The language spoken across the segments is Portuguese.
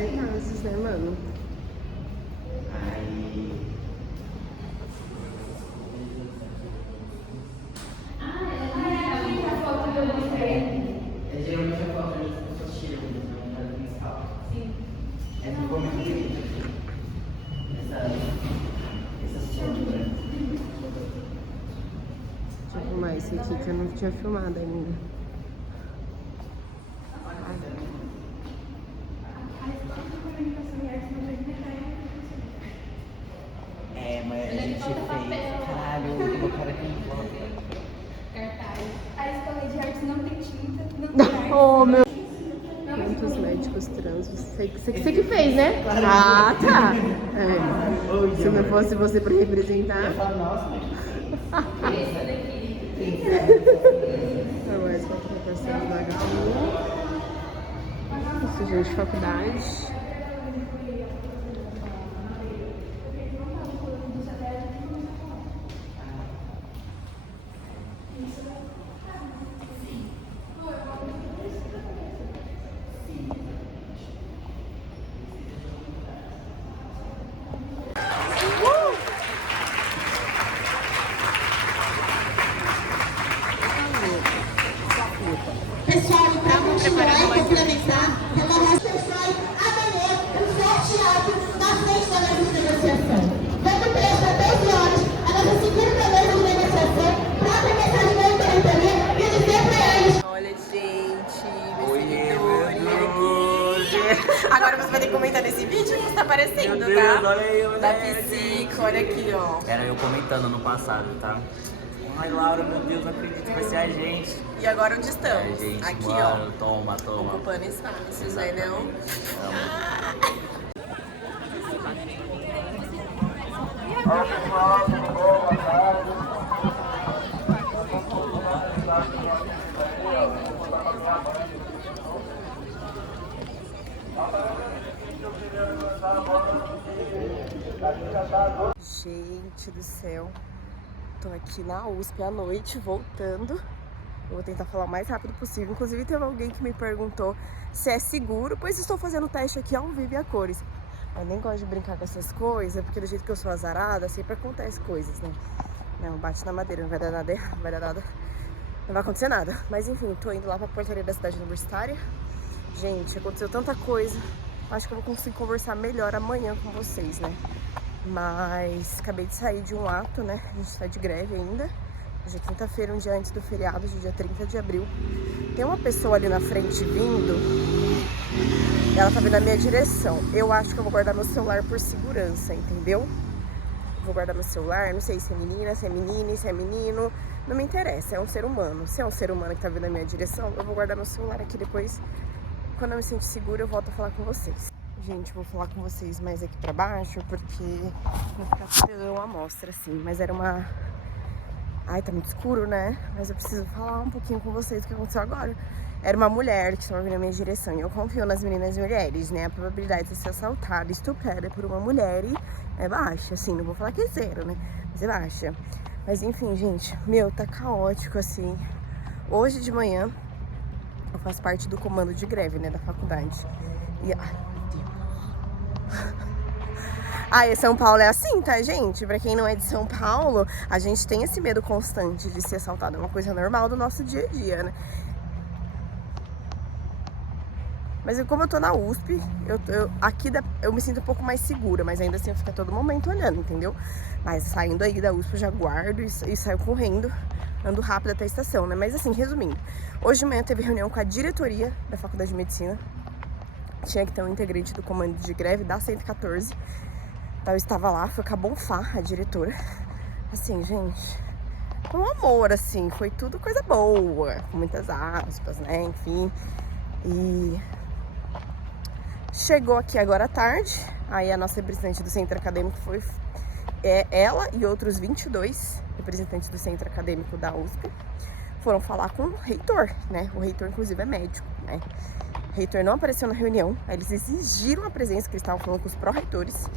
cartazes, né, mano? É geralmente a foto das pessoas tiram, não é principal. Sim. É do momento bonito aqui. Essa sombra. Deixa eu filmar esse aqui que eu não tinha filmado ainda. É, mas a gente fez. Caralho, colocaram aqui em volta. Cartaz. A escola de artes não tem tinta, não tem arte. Oh, meu... Quantos médicos trans? Você que fez, né? Ah, tá. É. Se não fosse você pra representar... Eu falo, nossa, mas Esse daqui. Então, essa aqui é parceiro da HU. Isso, gente, faculdade. Pessoal, para continuar e complementar, retornar as pessoas a vender um forte alto na frente da mesa de negociação. Dando preço a 12 horas, a nossa segunda mesa de negociação, para começar de novo território e dizer para eles. Olha, gente, meus seguidores aqui. Agora você vai ter que comentar nesse vídeo que está aparecendo, Meu Deus, tá? olha aí, Da Psico, olha aqui, ó. era eu comentando no passado, tá? Ai, Laura, meu Deus, não acredito que vai ser a gente. E agora onde estamos? Gente, Aqui, mano, ó. toma. Ocupando espaços, aí não? Gente do céu, tô aqui na USP à noite, voltando. Eu vou tentar falar o mais rápido possível. Inclusive teve alguém que me perguntou se é seguro, pois estou fazendo o teste aqui ao vivo e a cores. Eu nem gosto de brincar com essas coisas, porque do jeito que eu sou azarada, sempre acontece coisas, né? Não, bate na madeira, não vai dar nada errado, não vai dar nada, não vai acontecer nada. Mas enfim, tô indo lá pra portaria da cidade universitária. Gente, aconteceu tanta coisa. Acho que eu vou conseguir conversar melhor amanhã com vocês, né? Mas acabei de sair de um ato, né? A gente tá de greve ainda. Hoje é quinta-feira, um dia antes do feriado, hoje é dia 30 de abril. Tem uma pessoa ali na frente vindo. E ela tá vindo na minha direção. Eu acho que eu vou guardar meu celular por segurança, entendeu? Vou guardar meu celular, não sei se é menina, se é menino, se é menino. Não me interessa, é um ser humano. Se é um ser humano que tá vindo na minha direção, eu vou guardar meu celular aqui depois. Quando eu me sentir segura, eu volto a falar com vocês. Gente, vou falar com vocês mais aqui pra baixo, porque não fica tão à mostra assim. Mas era uma... Ai, tá muito escuro, né? Mas eu preciso falar um pouquinho com vocês o que aconteceu agora. Era uma mulher que estava vindo na minha direção. E eu confio nas meninas e mulheres, né? A probabilidade de ser assaltada, estuprada por uma mulher é baixa, assim. Não vou falar que é zero, né? Mas é baixa. Mas enfim, gente, meu, tá caótico, assim. Hoje de manhã, eu faço parte do comando de greve, né? Da faculdade. E... Ai, e São Paulo é assim, tá, gente? Pra quem não é de São Paulo, a gente tem esse medo constante de ser assaltado. É uma coisa normal do nosso dia a dia, né? Mas como eu tô na USP, aqui eu me sinto um pouco mais segura, mas ainda assim eu fico a todo momento olhando, entendeu? Mas saindo aí da USP eu já guardo e saio correndo, ando rápido até a estação, né? Mas assim, resumindo, hoje de manhã teve reunião com a diretoria da Faculdade de Medicina. Tinha que ter um integrante do comando de greve da 114. Então eu estava lá, foi com a Bonfá, a diretora. Assim, gente, foi um amor, assim, foi tudo coisa boa, com muitas aspas, né, enfim. E chegou aqui agora à tarde, aí a nossa representante do centro acadêmico foi ela e outros 22 representantes do centro acadêmico da USP foram falar com o reitor, né, o reitor inclusive é médico, né. O reitor não apareceu na reunião, aí eles exigiram a presença, que eles estavam falando com os pró-reitores.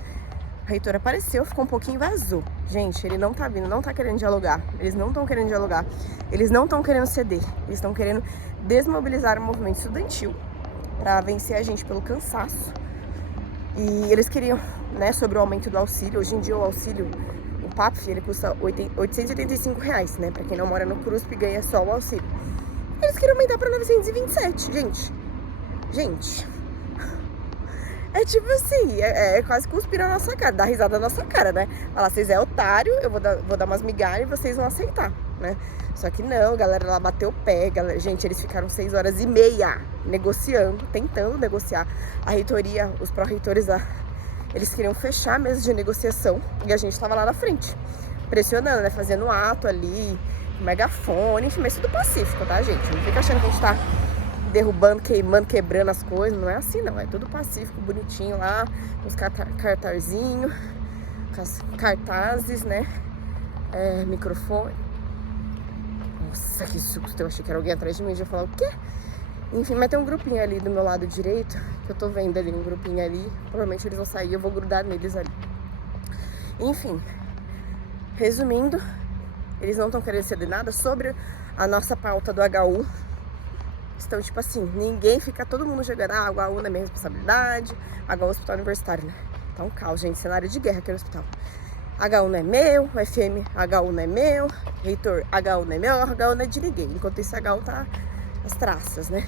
O reitor apareceu, ficou um pouquinho e vazou. Gente, ele não tá vindo, não tá querendo dialogar. Eles não estão querendo dialogar. Eles não estão querendo ceder. Eles estão querendo desmobilizar o movimento estudantil pra vencer a gente pelo cansaço. E eles queriam, né, sobre o aumento do auxílio. Hoje em dia o auxílio, o PAPF, ele custa R$885, né? Pra quem não mora no CRUSP ganha só o auxílio. Eles queriam aumentar pra 927, gente. É tipo assim, é quase cuspir na nossa cara, dar risada na nossa cara, né? Falar, vocês é otário, eu vou dar umas migalhas e vocês vão aceitar, né? Só que não, galera lá bateu o pé, galera. Gente, eles ficaram 6 horas e meia negociando, tentando negociar. A reitoria, os pró-reitores lá, eles queriam fechar a mesa de negociação e a gente tava lá na frente, pressionando, né? Fazendo um ato ali, megafone, enfim, mas tudo pacífico, tá, gente? Não fica achando que a gente tá derrubando, queimando, quebrando as coisas. Não é assim, não. É tudo pacífico, bonitinho lá, os cartazinhos, cartazes, né? Microfone. Nossa, que susto. Eu achei que era alguém atrás de mim. Já falar o quê? Enfim, mas tem um grupinho ali do meu lado direito, que eu tô vendo ali, um grupinho ali. Provavelmente eles vão sair, eu vou grudar neles ali. Enfim, resumindo, eles não estão querendo ceder nada sobre a nossa pauta do HU. Então, tipo assim, ninguém fica, todo mundo jogando, o HU não é minha responsabilidade, HU é hospital universitário, né? Tá um caos, gente, cenário de guerra aqui no hospital. HU não é meu, FM, HU não é meu, reitor, HU não é meu, HU não é de ninguém. Enquanto isso, HU tá as traças, né?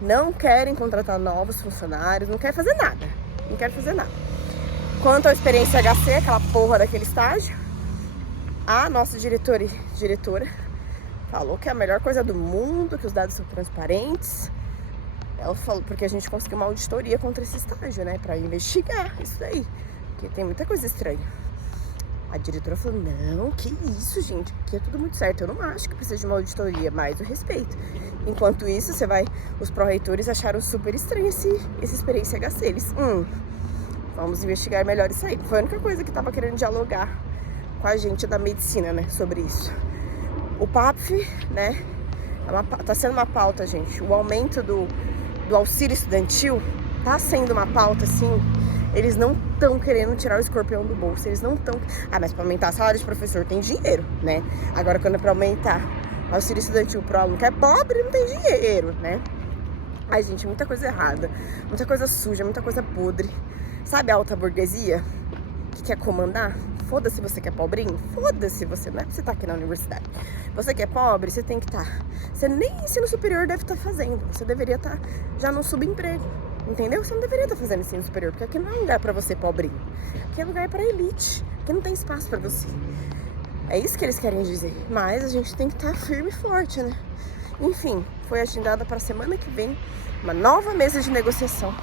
Não querem contratar novos funcionários, não querem fazer nada, não querem fazer nada. Quanto à experiência HC, aquela porra daquele estágio, a nossa diretora falou que é a melhor coisa do mundo, que os dados são transparentes. Ela falou, porque a gente conseguiu uma auditoria contra esse estágio, né? Pra investigar isso daí, porque tem muita coisa estranha. A diretora falou, não, que isso, gente, que é tudo muito certo. Eu não acho que precisa de uma auditoria, mais o respeito. Enquanto isso, os pró-reitores acharam super estranho essa experiência HC. Eles, vamos investigar melhor isso aí. Foi a única coisa que tava querendo dialogar com a gente da medicina, né, sobre isso. O PAPF, né, tá sendo uma pauta, gente. O aumento do auxílio estudantil tá sendo uma pauta, assim. Eles não estão querendo tirar o escorpião do bolso. Eles não estão... mas pra aumentar a salário de professor tem dinheiro, né? Agora, quando é pra aumentar o auxílio estudantil pro aluno que é pobre, não tem dinheiro, né? Ai, gente, muita coisa errada. Muita coisa suja, muita coisa podre. Sabe a alta burguesia que quer comandar? Foda-se você que é pobrinho, foda-se você, não é pra você estar aqui na universidade. Você que é pobre, você tem que estar. Você nem ensino superior deve estar fazendo, você deveria estar já no subemprego, entendeu? Você não deveria estar fazendo ensino superior, porque aqui não é lugar pra você pobrinho. Aqui é lugar pra elite, aqui não tem espaço pra você. É isso que eles querem dizer, mas a gente tem que estar firme e forte, né? Enfim, foi agendada para semana que vem uma nova mesa de negociação.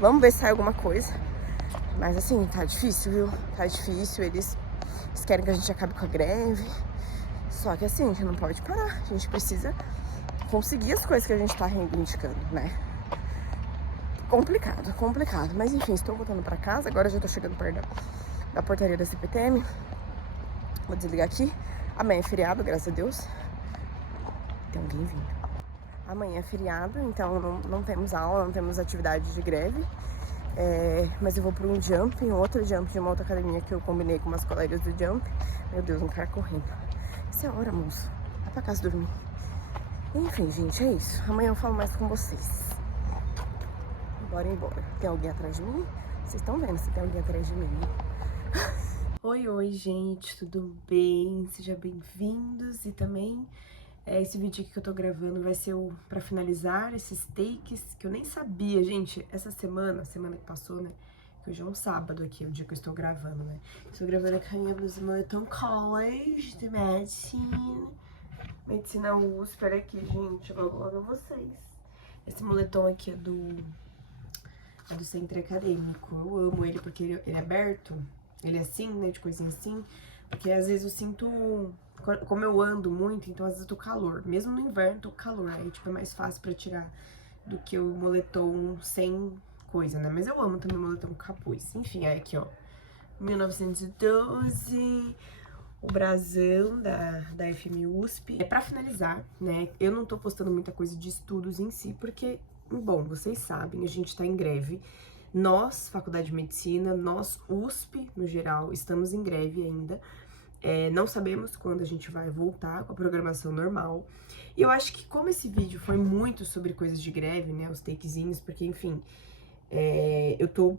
Vamos ver se sai alguma coisa. Mas assim, tá difícil, viu? Tá difícil, eles querem que a gente acabe com a greve. Só que assim, a gente não pode parar. A gente precisa conseguir as coisas que a gente tá reivindicando, né? Complicado. Mas enfim, estou voltando pra casa. Agora já tô chegando perto da portaria da CPTM. Vou desligar aqui. Amanhã é feriado, graças a Deus. Tem alguém vindo. Amanhã é feriado, então não temos aula, não temos atividade de greve. Mas eu vou para um outro jump de uma outra academia que eu combinei com umas colegas do jump. Meu Deus, um cara correndo. Isso é hora, moço. Vai pra casa dormir. Enfim, gente, é isso. Amanhã eu falo mais com vocês. Bora embora. Tem alguém atrás de mim? Vocês estão vendo se tem alguém atrás de mim? Oi, gente, tudo bem? Sejam bem-vindos e também... esse vídeo aqui que eu tô gravando vai ser pra finalizar esses takes que eu nem sabia, gente. Essa semana que passou, né? Que hoje é um sábado aqui, o dia que eu estou gravando, né? Estou gravando aqui a minha blusa moletom college de medicina. Medicina USP, olha aqui, gente. Logo a vocês. Esse moletom aqui é do centro acadêmico. Eu amo ele porque ele é aberto. Ele é assim, né? De coisinha assim. Porque às vezes eu sinto... Como eu ando muito, então às vezes eu tô calor. Mesmo no inverno, tô calor. Aí, tipo, é mais fácil pra tirar do que o moletom sem coisa, né? Mas eu amo também o moletom com capuz. Enfim, aí aqui, ó. 1912. O brasão da FM USP. Pra finalizar, né? Eu não tô postando muita coisa de estudos em si, porque, bom, vocês sabem, a gente tá em greve. Nós, Faculdade de Medicina, nós, USP, no geral, estamos em greve ainda. Não sabemos quando a gente vai voltar com a programação normal. E eu acho que como esse vídeo foi muito sobre coisas de greve, né, os takezinhos, porque enfim, eu tô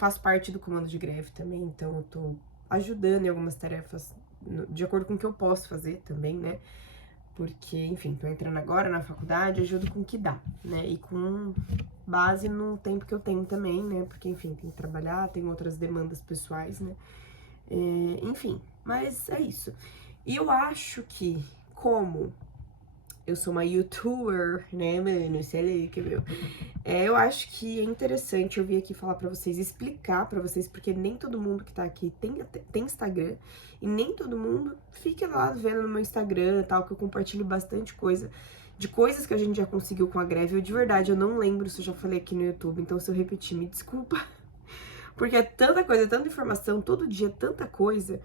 faço parte do comando de greve também, então eu tô ajudando em algumas tarefas de acordo com o que eu posso fazer também, né? Porque, enfim, tô entrando agora na faculdade, ajudo com o que dá, né? E com base no tempo que eu tenho também, né? Porque, enfim, tem que trabalhar, tem outras demandas pessoais, né? Enfim, mas é isso. E eu acho que, como eu sou uma youtuber, né, mano? Sei lá, que meu. Eu acho que é interessante eu vir aqui falar pra vocês, explicar pra vocês, porque nem todo mundo que tá aqui tem Instagram, e nem todo mundo fica lá vendo no meu Instagram e tal, que eu compartilho bastante coisa, de coisas que a gente já conseguiu com a greve. Eu, de verdade, eu não lembro se eu já falei aqui no YouTube, então se eu repetir, me desculpa. Porque é tanta coisa, tanta informação, todo dia, tanta coisa,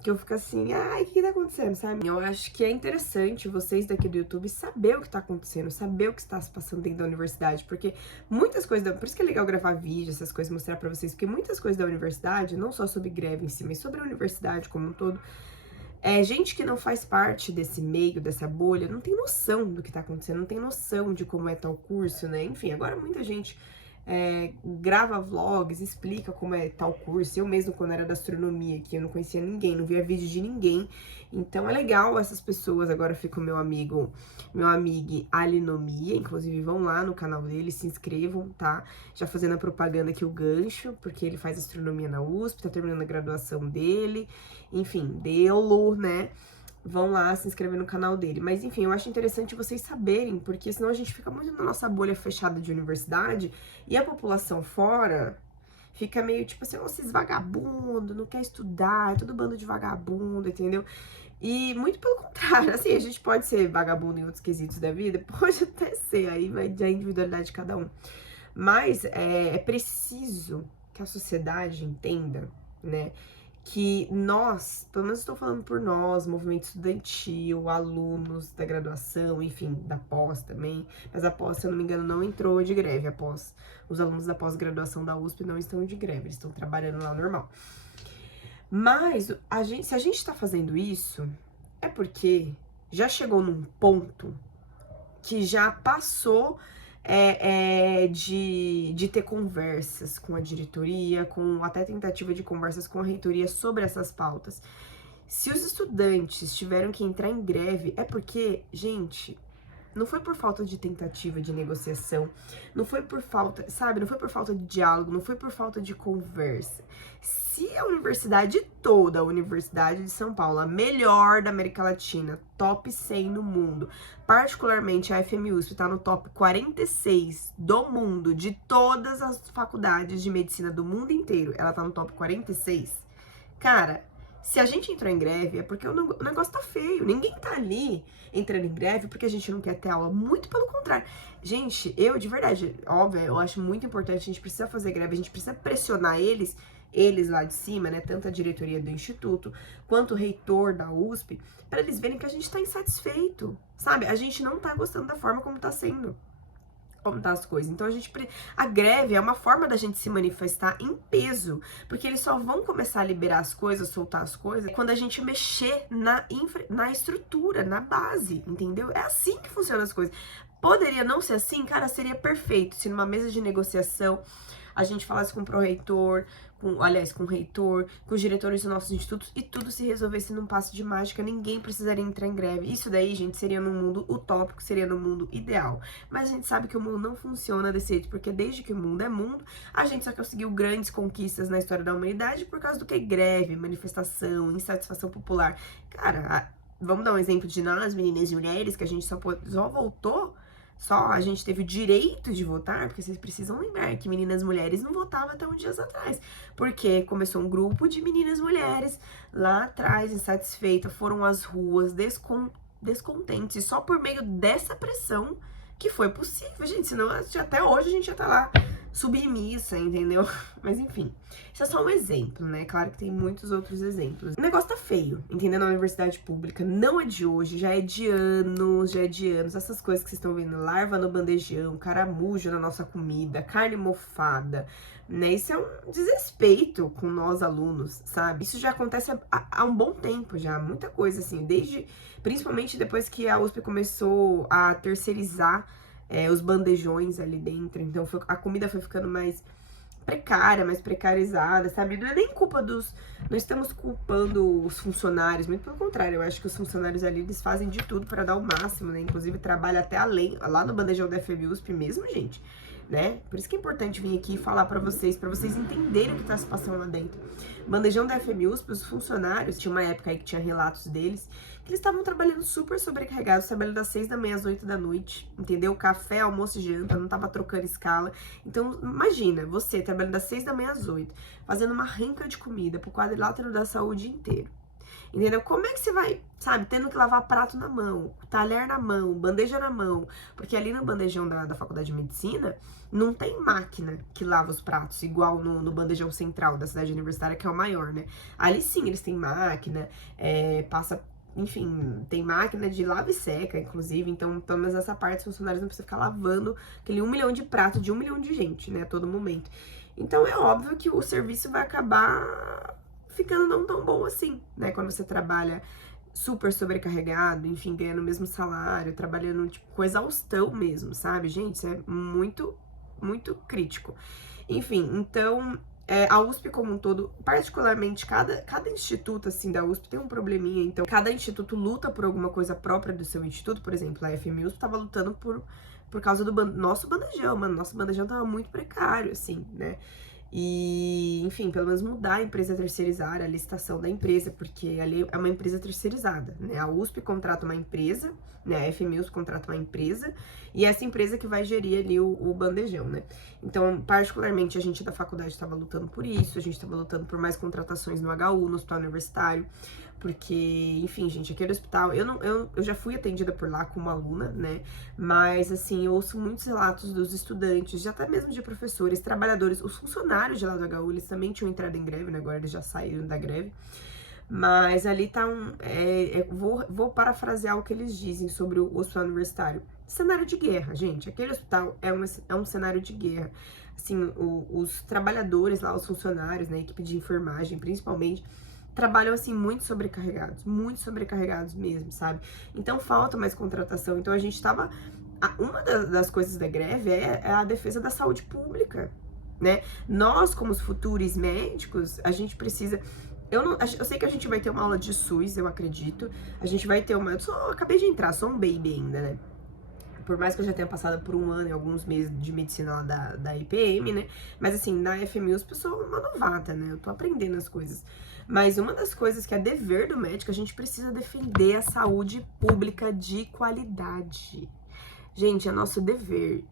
que eu fico assim, ai, o que tá acontecendo, sabe? Eu acho que é interessante vocês daqui do YouTube saber o que tá acontecendo, saber o que está se passando dentro da universidade, porque muitas coisas, por isso que é legal gravar vídeo, essas coisas, mostrar pra vocês, porque muitas coisas da universidade, não só sobre greve em si, mas sobre a universidade como um todo, gente que não faz parte desse meio, dessa bolha, não tem noção do que tá acontecendo, não tem noção de como é tal curso, né? Enfim, agora muita gente grava vlogs, explica como é tal curso. Eu mesmo, quando era da astronomia, que eu não conhecia ninguém, não via vídeo de ninguém. Então é legal essas pessoas. Agora fica o meu amigo Alinomia, inclusive vão lá no canal dele, se inscrevam, tá? Já fazendo a propaganda aqui, o gancho, porque ele faz astronomia na USP, tá terminando a graduação dele, enfim, né? Vão lá se inscrever no canal dele. Mas, enfim, eu acho interessante vocês saberem, porque senão a gente fica muito na nossa bolha fechada de universidade e a população fora fica meio tipo assim, esses vagabundos, não quer estudar, é tudo bando de vagabundo, entendeu? E muito pelo contrário, assim, a gente pode ser vagabundo em outros quesitos da vida, pode até ser, aí vai da individualidade de cada um. Mas é preciso que a sociedade entenda, né, que nós, pelo menos estou falando por nós, movimento estudantil, alunos da graduação, enfim, da pós também, mas a pós, se eu não me engano, não entrou de greve, os alunos da pós-graduação da USP não estão de greve, eles estão trabalhando lá normal. Mas se a gente tá fazendo isso, é porque já chegou num ponto que já passou de ter conversas com a diretoria, com até tentativa de conversas com a reitoria sobre essas pautas. Se os estudantes tiveram que entrar em greve, é porque, gente, não foi por falta de tentativa de negociação, não foi por falta, sabe, não foi por falta de diálogo, não foi por falta de conversa. Se a universidade toda, a Universidade de São Paulo, a melhor da América Latina, top 100 no mundo, particularmente a FMUSP tá no top 46 do mundo, de todas as faculdades de medicina do mundo inteiro, ela tá no top 46, cara, se a gente entrou em greve é porque o negócio tá feio. Ninguém tá ali entrando em greve porque a gente não quer ter aula. Muito pelo contrário. Gente, eu, de verdade, óbvio, eu acho muito importante, a gente precisa fazer greve, a gente precisa pressionar eles lá de cima, né, tanto a diretoria do instituto, quanto o reitor da USP, para eles verem que a gente tá insatisfeito, sabe? A gente não tá gostando da forma como tá sendo. Como tá as coisas. Então a greve é uma forma da gente se manifestar em peso, porque eles só vão começar a liberar as coisas, soltar as coisas, quando a gente mexer na estrutura, na base, entendeu? É assim que funcionam as coisas. Poderia não ser assim, cara, seria perfeito se numa mesa de negociação a gente falasse com o pró-reitor, com o reitor, com os diretores dos nossos institutos e tudo se resolvesse num passe de mágica, ninguém precisaria entrar em greve. Isso daí, gente, seria no mundo utópico, seria no mundo ideal. Mas a gente sabe que o mundo não funciona desse jeito, porque desde que o mundo é mundo, a gente só conseguiu grandes conquistas na história da humanidade por causa do que? Greve, manifestação, insatisfação popular. Cara, vamos dar um exemplo de nós, meninas e mulheres, que a gente só voltou. Só a gente teve o direito de votar, porque vocês precisam lembrar que meninas e mulheres não votavam até uns dias atrás. Porque começou um grupo de meninas e mulheres lá atrás, insatisfeitas, foram às ruas, descontentes. E só por meio dessa pressão que foi possível, gente. Senão até hoje a gente já tá lá submissa, entendeu? Mas enfim, isso é só um exemplo, né? Claro que tem muitos outros exemplos. O negócio tá feio, entendeu? Na universidade pública, não é de hoje, já é de anos, essas coisas que vocês estão vendo, larva no bandejão, caramujo na nossa comida, carne mofada, né? Isso é um desrespeito com nós alunos, sabe? Isso já acontece há um bom tempo já, muita coisa assim, principalmente depois que a USP começou a terceirizar os bandejões ali dentro, então a comida foi ficando mais precária, mais precarizada, sabe? Não é nem culpa dos... Não estamos culpando os funcionários, muito pelo contrário, eu acho que os funcionários ali, eles fazem de tudo para dar o máximo, né? Inclusive, trabalha até além, lá no bandejão da FMUSP mesmo, gente, né? Por isso que é importante vir aqui e falar para vocês entenderem o que tá se passando lá dentro. Bandejão da FMUSP, os funcionários, tinha uma época aí que tinha relatos deles, que eles estavam trabalhando super sobrecarregados, trabalhando das 6 da manhã às 8 da noite, entendeu? Café, almoço e janta, não tava trocando escala. Então, imagina, você trabalhando das 6 da manhã às 8, fazendo uma renca de comida pro quadrilátero da saúde inteiro. Entendeu? Como é que você vai, sabe, tendo que lavar prato na mão, talher na mão, bandeja na mão? Porque ali no bandejão da Faculdade de Medicina, não tem máquina que lava os pratos, igual no bandejão central da cidade universitária, que é o maior, né? Ali sim, eles têm máquina, passa... Enfim, tem máquina de lava e seca, inclusive, então, pelo menos essa parte, os funcionários não precisam ficar lavando aquele 1 milhão de pratos de 1 milhão de gente, né, a todo momento. Então, é óbvio que o serviço vai acabar ficando não tão bom assim, né, quando você trabalha super sobrecarregado, enfim, ganhando o mesmo salário, trabalhando, tipo, com exaustão mesmo, sabe, gente? Isso é muito, muito crítico. Enfim, então... a USP como um todo, particularmente cada instituto assim da USP tem um probleminha, então cada instituto luta por alguma coisa própria do seu instituto. Por exemplo, a FMUSP tava lutando por causa do nosso bandejão, mano, nosso bandejão tava muito precário, assim, né? E, enfim, pelo menos mudar a empresa terceirizada, a licitação da empresa, porque ali é uma empresa terceirizada, né? A USP contrata uma empresa, né? A FMUSP contrata uma empresa, e essa empresa que vai gerir ali o bandejão, né? Então, particularmente, a gente da faculdade estava lutando por isso, a gente estava lutando por mais contratações no HU, no hospital universitário, porque, enfim, gente, aquele hospital, eu já fui atendida por lá como aluna, né, mas, assim, eu ouço muitos relatos dos estudantes, de até mesmo de professores, trabalhadores, os funcionários de lá do HU, eles também tinham entrado em greve, né, agora eles já saíram da greve, mas ali tá vou parafrasear o que eles dizem sobre o hospital universitário. Cenário de guerra, gente, aquele hospital é um cenário de guerra, assim, os trabalhadores lá, os funcionários, né, a equipe de enfermagem, principalmente, trabalham, assim, muito sobrecarregados mesmo, sabe? Então, falta mais contratação. Então, a gente tava... Uma das coisas da greve é a defesa da saúde pública, né? Nós, como os futuros médicos, a gente precisa... Eu sei que a gente vai ter uma aula de SUS, eu acredito. A gente vai ter uma... Eu acabei de entrar, sou um baby ainda, né? Por mais que eu já tenha passado por 1 ano e alguns meses de medicina lá da IPM, né? Mas, assim, na FMUSP eu sou uma novata, né? Eu tô aprendendo as coisas. Mas uma das coisas que é dever do médico, a gente precisa defender a saúde pública de qualidade. Gente, é nosso dever,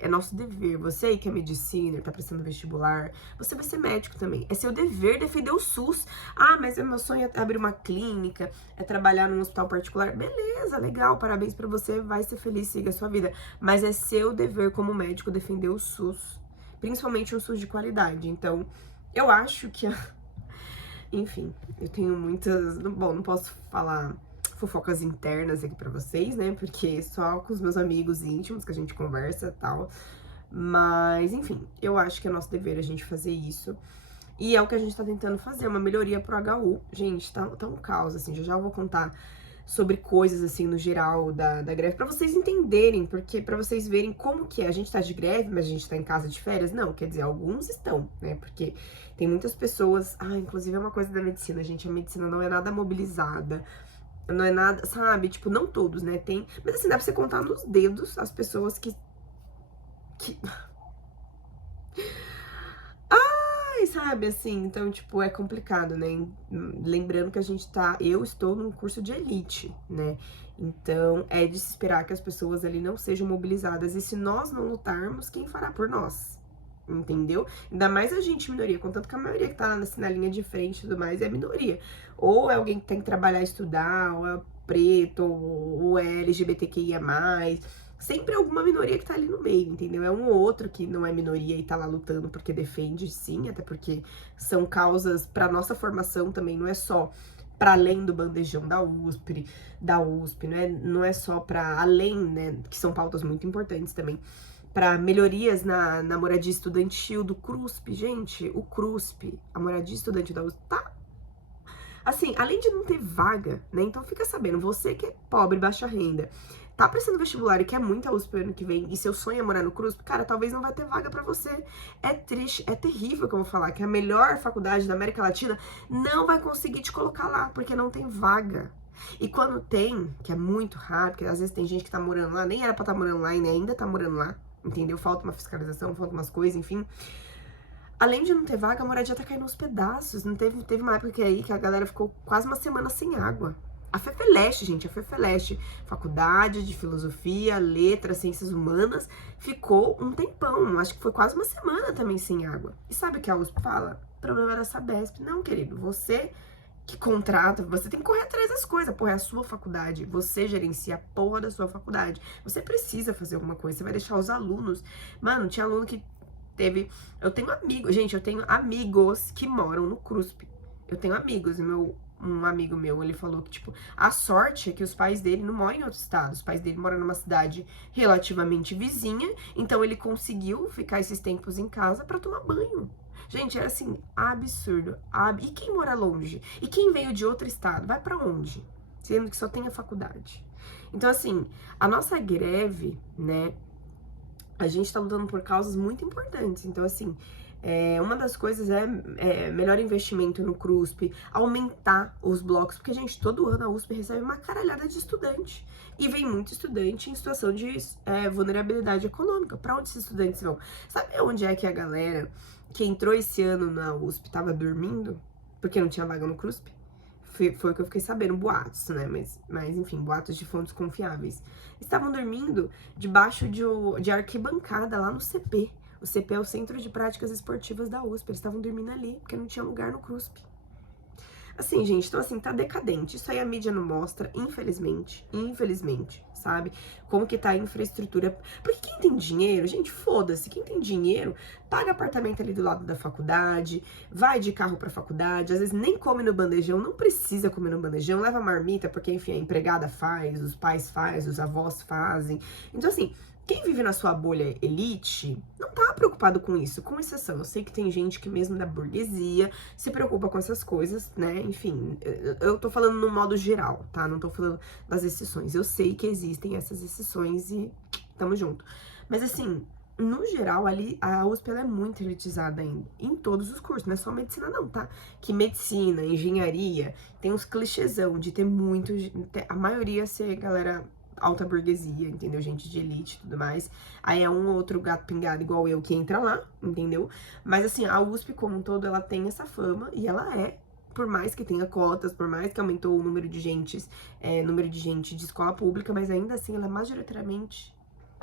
Você aí que é medicina, tá prestando vestibular, você vai ser médico também. É seu dever defender o SUS. Ah, mas meu sonho é abrir uma clínica, é trabalhar num hospital particular. Beleza, legal, parabéns pra você, vai ser feliz, siga a sua vida. Mas é seu dever como médico defender o SUS, principalmente um SUS de qualidade. Então, eu acho que... Enfim, eu tenho muitas... Bom, não posso falar fofocas internas aqui pra vocês, né? Porque só com os meus amigos íntimos que a gente conversa e tal. Mas, enfim, eu acho que é nosso dever a gente fazer isso. E é o que a gente tá tentando fazer, uma melhoria pro HU. Gente, tá um caos, assim, já eu vou contar sobre coisas, assim, no geral da greve, pra vocês entenderem, porque pra vocês verem como que é. A gente tá de greve, mas a gente tá em casa de férias? Não, quer dizer, alguns estão, né? Porque tem muitas pessoas... inclusive é uma coisa da medicina, gente, a medicina não é nada mobilizada, não é nada, sabe? Tipo, não todos, né? Tem... Mas, assim, dá pra você contar nos dedos as pessoas que... sabe, assim, então, tipo, é complicado, né? Lembrando que eu estou num curso de elite, né? Então, é de se esperar que as pessoas ali não sejam mobilizadas. E se nós não lutarmos, quem fará por nós? Entendeu? Ainda mais a gente, minoria, contanto que a maioria que tá na linha de frente e tudo mais é minoria. Ou é alguém que tem que trabalhar e estudar, ou é preto, ou é LGBTQIA+. Sempre alguma minoria que tá ali no meio, entendeu? É um ou outro que não é minoria e tá lá lutando porque defende, sim, até porque são causas pra nossa formação também, não é só para além do bandejão da USP, não é só para além, né, que são pautas muito importantes também, para melhorias na moradia estudantil do CRUSP, gente, o CRUSP, a moradia estudantil da USP, tá, assim, além de não ter vaga, né, então fica sabendo, você que é pobre, baixa renda, tá prestando vestibular e quer muito a USP ano que vem, e seu sonho é morar no CRUSP, cara, talvez não vai ter vaga pra você. É triste, é terrível que eu vou falar, que a melhor faculdade da América Latina não vai conseguir te colocar lá, porque não tem vaga. E quando tem, que é muito raro, porque às vezes tem gente que tá morando lá, nem era pra estar morando lá e ainda tá morando lá, entendeu? Falta uma fiscalização, falta umas coisas, enfim. Além de não ter vaga, a moradia tá caindo aos pedaços. Não teve uma época que a galera ficou quase uma semana sem água. A FEFELESH, gente, a FEFELESH, Faculdade de Filosofia, Letras, Ciências Humanas, ficou um tempão, acho que foi quase uma semana também sem água. E sabe o que a USP fala? O problema da Sabesp. Não, querido, você que contrata, você tem que correr atrás das coisas, porra, é a sua faculdade, você gerencia a porra da sua faculdade, você precisa fazer alguma coisa, você vai deixar os alunos, mano, tinha aluno que eu tenho amigos, gente, eu tenho amigos que moram no CRUSP, eu tenho amigos, um amigo meu, ele falou que, tipo, a sorte é que os pais dele não moram em outro estado, os pais dele moram numa cidade relativamente vizinha, então ele conseguiu ficar esses tempos em casa pra tomar banho. Gente, era assim, absurdo. E quem mora longe? E quem veio de outro estado? Vai pra onde? Sendo que só tem a faculdade. Então, assim, a nossa greve, né, a gente tá lutando por causas muito importantes. Então, assim, uma das coisas é melhor investimento no CRUSP, aumentar os blocos, porque, gente, todo ano a USP recebe uma caralhada de estudante. E vem muito estudante em situação de vulnerabilidade econômica. Pra onde esses estudantes vão? Sabe onde é que a galera que entrou esse ano na USP tava dormindo? Porque não tinha vaga no CRUSP? Foi o que eu fiquei sabendo, boatos, né? Mas enfim, boatos de fontes confiáveis. Estavam dormindo debaixo de arquibancada lá no CP. O CP é o Centro de Práticas Esportivas da USP. Eles estavam dormindo ali, porque não tinha lugar no CRUSP. Assim, gente, então assim, tá decadente. Isso aí a mídia não mostra, infelizmente, sabe? Como que tá a infraestrutura. Porque quem tem dinheiro, gente, foda-se. Quem tem dinheiro, paga apartamento ali do lado da faculdade, vai de carro pra faculdade, às vezes nem come no bandejão, não precisa comer no bandejão, leva marmita, porque, enfim, a empregada faz, os pais fazem, os avós fazem. Então, assim, quem vive na sua bolha elite não tá preocupado com isso, com exceção. Eu sei que tem gente que mesmo da burguesia se preocupa com essas coisas, né? Enfim, eu tô falando no modo geral, tá? Não tô falando das exceções. Eu sei que existem essas exceções e tamo junto. Mas assim, no geral, ali, a USP ela é muito elitizada ainda, em todos os cursos, não é só medicina não, tá? Que medicina, engenharia, tem uns clichêzão de ter muito, a maioria ser galera alta burguesia, entendeu? Gente de elite e tudo mais. Aí é um ou outro gato pingado igual eu que entra lá, entendeu? Mas assim, a USP como um todo, ela tem essa fama e ela por mais que tenha cotas, por mais que aumentou o número de gente de escola pública, mas ainda assim ela é majoritariamente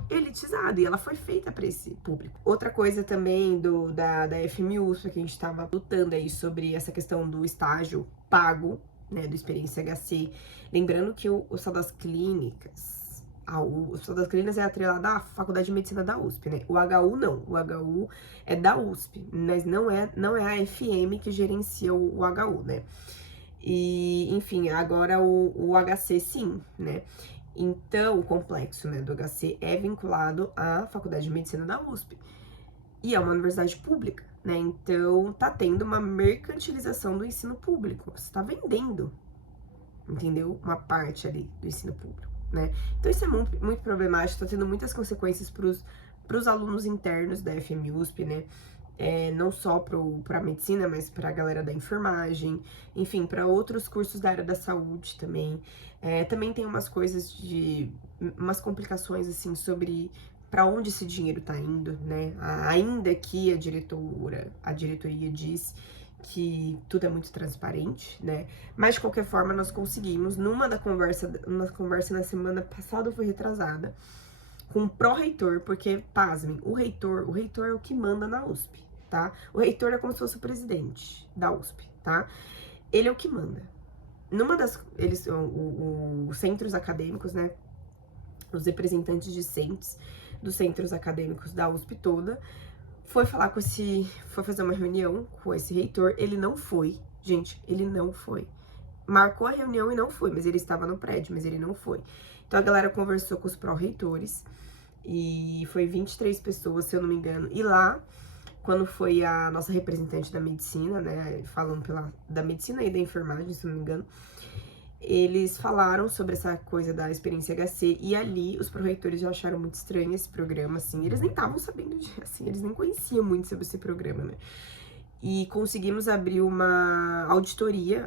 elitizada e ela foi feita para esse público. Outra coisa também da FMUSP que a gente tava lutando aí sobre essa questão do estágio pago, né, do Experiência HC. Lembrando que o Hospital das Clínicas, o Hospital das Clínicas é atrelado à Faculdade de Medicina da USP, né? O HU não, o HU é da USP, mas não é a FM que gerencia o HU, né? E, enfim, agora o HC sim, né? Então, o complexo, né, do HC é vinculado à Faculdade de Medicina da USP. E é uma universidade pública, né? Então, tá tendo uma mercantilização do ensino público. Você tá vendendo, entendeu? Uma parte ali do ensino público, né? Então, isso é muito, muito problemático. Tá tendo muitas consequências pros alunos internos da FMUSP, né? Não só pra medicina, mas pra galera da enfermagem. Enfim, para outros cursos da área da saúde também. Também tem umas coisas umas complicações, assim, sobre para onde esse dinheiro tá indo, né? Ainda que a diretoria diz que tudo é muito transparente, né? Mas de qualquer forma nós conseguimos, numa conversa na semana passada ou foi retrasada, com o pró-reitor, porque, pasmem, o reitor é o que manda na USP, tá? O reitor é como se fosse o presidente da USP, tá? Ele é o que manda. Os centros acadêmicos, né? Os representantes discentes dos centros acadêmicos da USP toda, foi fazer uma reunião com esse reitor, ele não foi, gente, ele não foi. Marcou a reunião e não foi, mas ele estava no prédio, mas ele não foi. Então a galera conversou com os pró-reitores, e foi 23 pessoas, se eu não me engano, e lá, quando foi a nossa representante da medicina, né, falando da medicina e da enfermagem, se eu não me engano, eles falaram sobre essa coisa da experiência HC, e ali os pró-reitores já acharam muito estranho esse programa, assim, eles nem estavam sabendo assim, eles nem conheciam muito sobre esse programa, né? E conseguimos abrir uma auditoria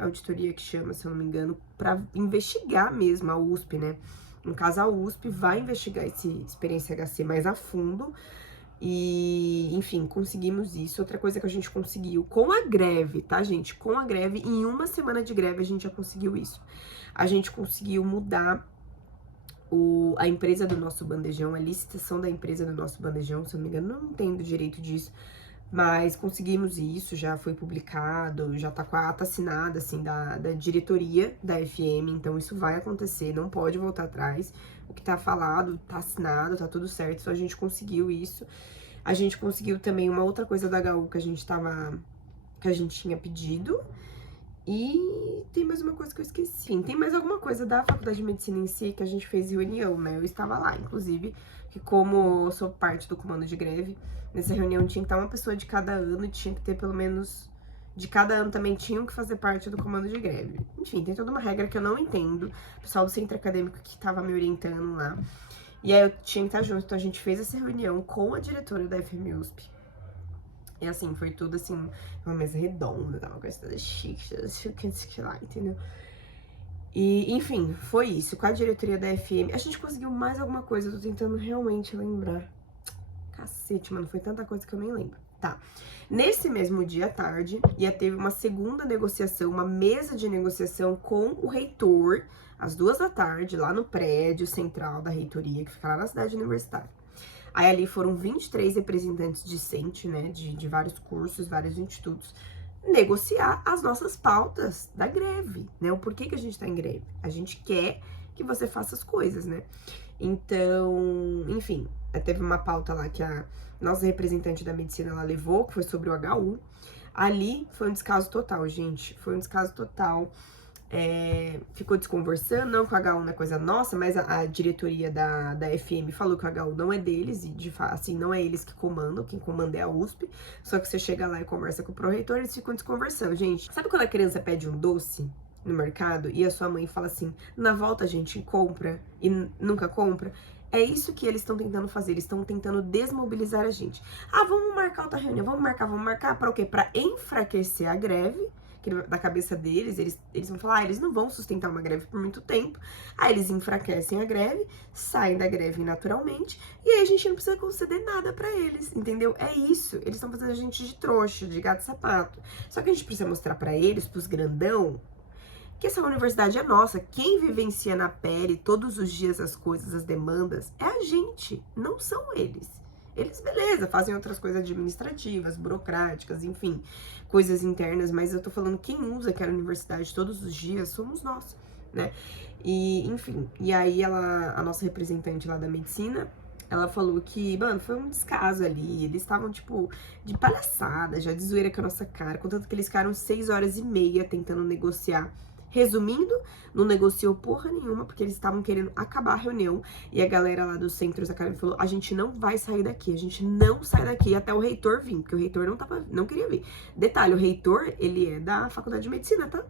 que chama, se eu não me engano, para investigar mesmo a USP, né? No caso, a USP vai investigar esse experiência HC mais a fundo. E, enfim, conseguimos isso. Outra coisa que a gente conseguiu com a greve, tá, gente? Com a greve, em uma semana de greve, a gente já conseguiu isso. A gente conseguiu mudar a empresa do nosso bandejão, a licitação da empresa do nosso bandejão, se eu não me engano, não entendo direito disso. Mas conseguimos isso, já foi publicado, já tá com a ata assinada, assim, da diretoria da FM, então isso vai acontecer, não pode voltar atrás. O que tá falado, tá assinado, tá tudo certo, só a gente conseguiu isso. A gente conseguiu também uma outra coisa da HU que a gente tinha pedido. E tem mais uma coisa que eu esqueci. Enfim, tem mais alguma coisa da Faculdade de Medicina em si que a gente fez reunião, né? Eu estava lá, inclusive, que como eu sou parte do comando de greve, nessa reunião tinha que estar uma pessoa de cada ano e tinha que ter pelo menos... De cada ano também tinham que fazer parte do comando de greve. Enfim, tem toda uma regra que eu não entendo. O pessoal do centro acadêmico que tava me orientando lá. E aí eu tinha que estar junto, então a gente fez essa reunião com a diretora da FMUSP. E assim, foi tudo assim, uma mesa redonda, tava com essa chique lá, entendeu? E, enfim, foi isso. Com a diretoria da FM, a gente conseguiu mais alguma coisa, eu tô tentando realmente lembrar. Cacete, mano, foi tanta coisa que eu nem lembro. Tá. Nesse mesmo dia à tarde, teve uma segunda negociação, uma mesa de negociação com o reitor, às 2 da tarde, lá no prédio central da reitoria, que fica lá na cidade universitária. Aí ali foram 23 representantes discentes, né, de vários cursos, vários institutos, negociar as nossas pautas da greve, né? O porquê que a gente tá em greve. A gente quer que você faça as coisas, né? Então, enfim, teve uma pauta lá que a nossa representante da medicina ela levou, que foi sobre o HU. Ali foi um descaso total, gente. Foi um descaso total. Ficou desconversando, não que o HU não é coisa nossa, mas a diretoria da FM falou que o HU não é deles, e de fato, assim, não é eles que comandam, quem comanda é a USP, só que você chega lá e conversa com o pró-reitor, eles ficam desconversando, gente. Sabe quando a criança pede um doce no mercado e a sua mãe fala assim, na volta a gente compra e nunca compra? É isso que eles estão tentando fazer, eles estão tentando desmobilizar a gente. Ah, vamos marcar outra reunião, vamos marcar para o quê? Para enfraquecer a greve, que da cabeça deles, eles vão falar, eles não vão sustentar uma greve por muito tempo, aí eles enfraquecem a greve, saem da greve naturalmente, e aí a gente não precisa conceder nada pra eles, entendeu? É isso, eles estão fazendo a gente de trouxa, de gato e sapato. Só que a gente precisa mostrar pra eles, pros grandão, que essa universidade é nossa, quem vivencia na pele todos os dias as coisas, as demandas, é a gente, não são eles. Eles, beleza, fazem outras coisas administrativas, burocráticas, enfim, coisas internas, mas eu tô falando quem usa aquela universidade todos os dias somos nós, né? E, enfim, e aí a nossa representante lá da medicina, ela falou que, mano, foi um descaso ali, eles estavam, tipo, de palhaçada, já de zoeira com a nossa cara, contanto que eles ficaram 6h30 tentando negociar. Resumindo, não negociou porra nenhuma, porque eles estavam querendo acabar a reunião. E a galera lá dos centros acadêmicos falou, a gente não vai sair daqui, a gente não sai daqui até o reitor vir, porque o reitor não queria vir. Detalhe, o reitor, ele é da Faculdade de Medicina, tá?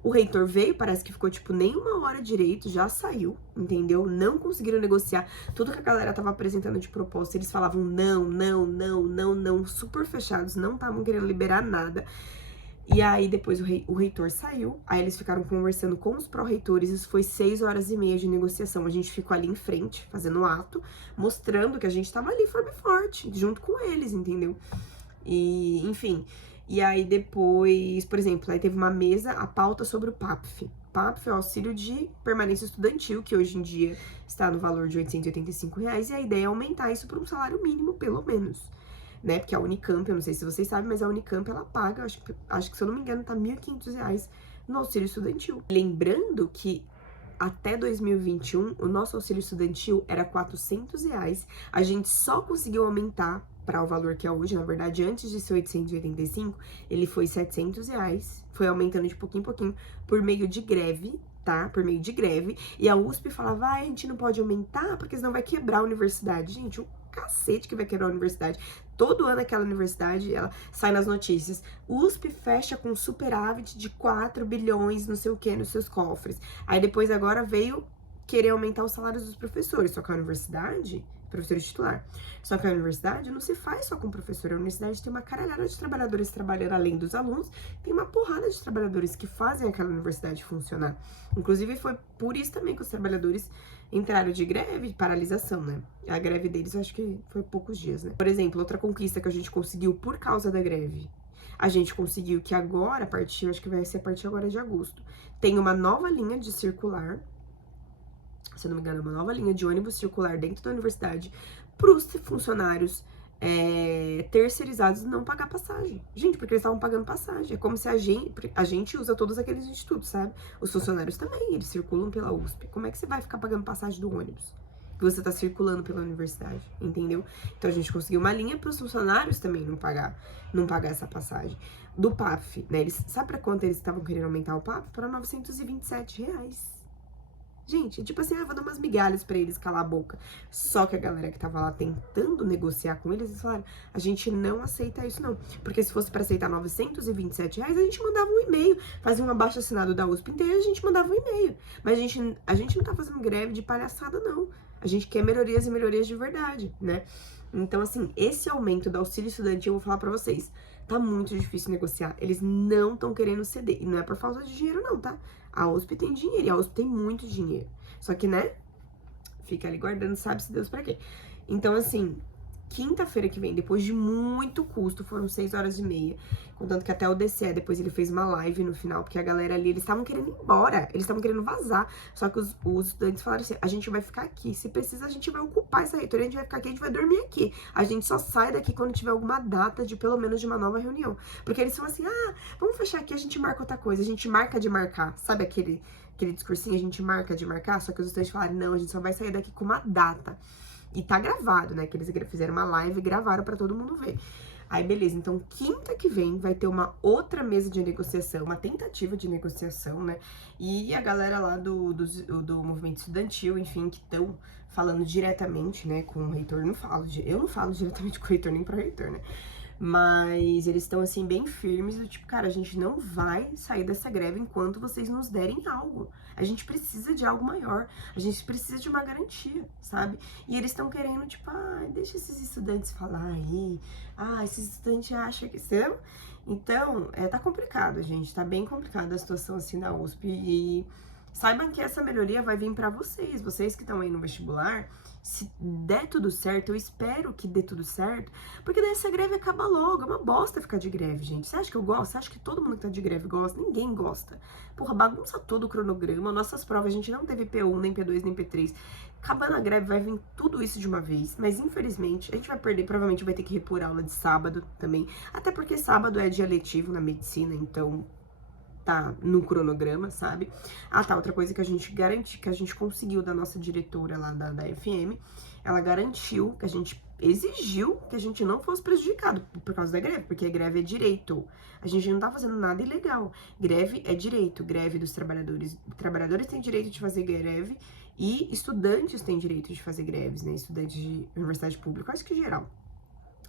O reitor veio, parece que ficou, tipo, nem 1 hora direito, já saiu, entendeu? Não conseguiram negociar. Tudo que a galera tava apresentando de proposta, eles falavam não, super fechados, não estavam querendo liberar nada. E aí, depois o reitor saiu, aí eles ficaram conversando com os pró-reitores, isso foi 6h30 de negociação. A gente ficou ali em frente, fazendo ato, mostrando que a gente tava ali firme e forte, junto com eles, entendeu? E, enfim, e aí depois, por exemplo, aí teve uma mesa, a pauta sobre o PAPF. PAPF é o auxílio de permanência estudantil, que hoje em dia está no valor de R$885, e a ideia é aumentar isso para um salário mínimo, pelo menos. Né, porque a Unicamp, eu não sei se vocês sabem, mas a Unicamp, ela paga, acho que se eu não me engano, tá R$1.500 no auxílio estudantil. Lembrando que até 2021, o nosso auxílio estudantil era R$400, a gente só conseguiu aumentar para o valor que é hoje, na verdade, antes de ser 885, ele foi R$700, foi aumentando de pouquinho em pouquinho, por meio de greve, aumentar por meio de greve, e a USP falava, a gente não pode aumentar porque senão vai quebrar a universidade. Gente, o cacete que vai quebrar a universidade. Todo ano aquela universidade, ela sai nas notícias, USP fecha com superávit de 4 bilhões, não sei o que, nos seus cofres. Aí depois agora veio querer aumentar os salários dos professores, só que a universidade, professor titular, só que a universidade não se faz só com professor, a universidade tem uma caralhada de trabalhadores trabalhando além dos alunos, tem uma porrada de trabalhadores que fazem aquela universidade funcionar. Inclusive foi por isso também que os trabalhadores entraram de greve, de paralisação, né? A greve deles eu acho que foi poucos dias, né? Por exemplo, outra conquista que a gente conseguiu por causa da greve, a gente conseguiu que agora, acho que vai ser a partir agora de agosto, tem uma nova linha de circular, se eu não me engano, uma nova linha de ônibus circular dentro da universidade para os funcionários terceirizados não pagar passagem. Gente, porque eles estavam pagando passagem. É como se a gente usa todos aqueles institutos, sabe? Os funcionários também, eles circulam pela USP. Como é que você vai ficar pagando passagem do ônibus? Que você tá circulando pela universidade, entendeu? Então a gente conseguiu uma linha para os funcionários também não pagar essa passagem. Do PAF, né? Sabe pra quanto eles estavam querendo aumentar o PAF? Para R$927. Gente, tipo assim, vou dar umas migalhas pra eles calar a boca. Só que a galera que tava lá tentando negociar com eles falaram, a gente não aceita isso não. Porque se fosse pra aceitar R$927, a gente mandava um e-mail. Fazia um abaixo-assinado da USP inteira, a gente mandava um e-mail. Mas a gente não tá fazendo greve de palhaçada, não. A gente quer melhorias e melhorias de verdade, né? Então, assim, esse aumento do auxílio estudantil, eu vou falar pra vocês, tá muito difícil negociar. Eles não estão querendo ceder. E não é por falta de dinheiro, não, tá? A USP tem dinheiro e a USP tem muito dinheiro. Só que, né, fica ali guardando, sabe-se Deus pra quê. Então, assim, quinta-feira que vem, depois de muito custo, foram 6h30, contanto que até o DCE, depois ele fez uma live no final, porque a galera ali, eles estavam querendo ir embora, eles estavam querendo vazar, só que os estudantes falaram assim, a gente vai ficar aqui, se precisa a gente vai ocupar essa reitoria, a gente vai ficar aqui, a gente vai dormir aqui, a gente só sai daqui quando tiver alguma data de pelo menos de uma nova reunião, porque eles falam assim, vamos fechar aqui, a gente marca outra coisa, a gente marca de marcar, sabe aquele discursinho, a gente marca de marcar, só que os estudantes falaram, não, a gente só vai sair daqui com uma data. E tá gravado, né? Que eles fizeram uma live e gravaram pra todo mundo ver. Aí, beleza. Então, quinta que vem vai ter uma outra mesa de negociação, uma tentativa de negociação, né? E a galera lá do movimento estudantil, enfim, que estão falando diretamente, né, com o reitor. Eu não falo diretamente com o reitor, nem pro reitor, né? Mas eles estão, assim, bem firmes, do tipo, cara, a gente não vai sair dessa greve enquanto vocês nos derem algo. A gente precisa de algo maior, a gente precisa de uma garantia, sabe? E eles estão querendo, tipo, deixa esses estudantes falar aí, esses estudantes acham que são. Então, tá complicado, gente, tá bem complicada a situação, assim, na USP. E saibam que essa melhoria vai vir pra vocês que estão aí no vestibular. Se der tudo certo, eu espero que dê tudo certo, porque daí essa greve acaba logo. É uma bosta ficar de greve, gente. Você acha que eu gosto? Você acha que todo mundo que tá de greve gosta? Ninguém gosta. Porra, bagunça todo o cronograma. Nossas provas, a gente não teve P1, nem P2, nem P3. Acabando a greve, vai vir tudo isso de uma vez. Mas, infelizmente, a gente vai perder. Provavelmente vai ter que repor aula de sábado também. Até porque sábado é dia letivo na medicina, então tá no cronograma, sabe? Outra coisa que a gente garante, que a gente conseguiu da nossa diretora lá da FM, ela garantiu, que a gente exigiu que a gente não fosse prejudicado por causa da greve, porque a greve é direito. A gente não tá fazendo nada ilegal. Greve é direito, greve dos trabalhadores. Trabalhadores têm direito de fazer greve e estudantes têm direito de fazer greves, né? Estudantes de universidade pública, acho que geral.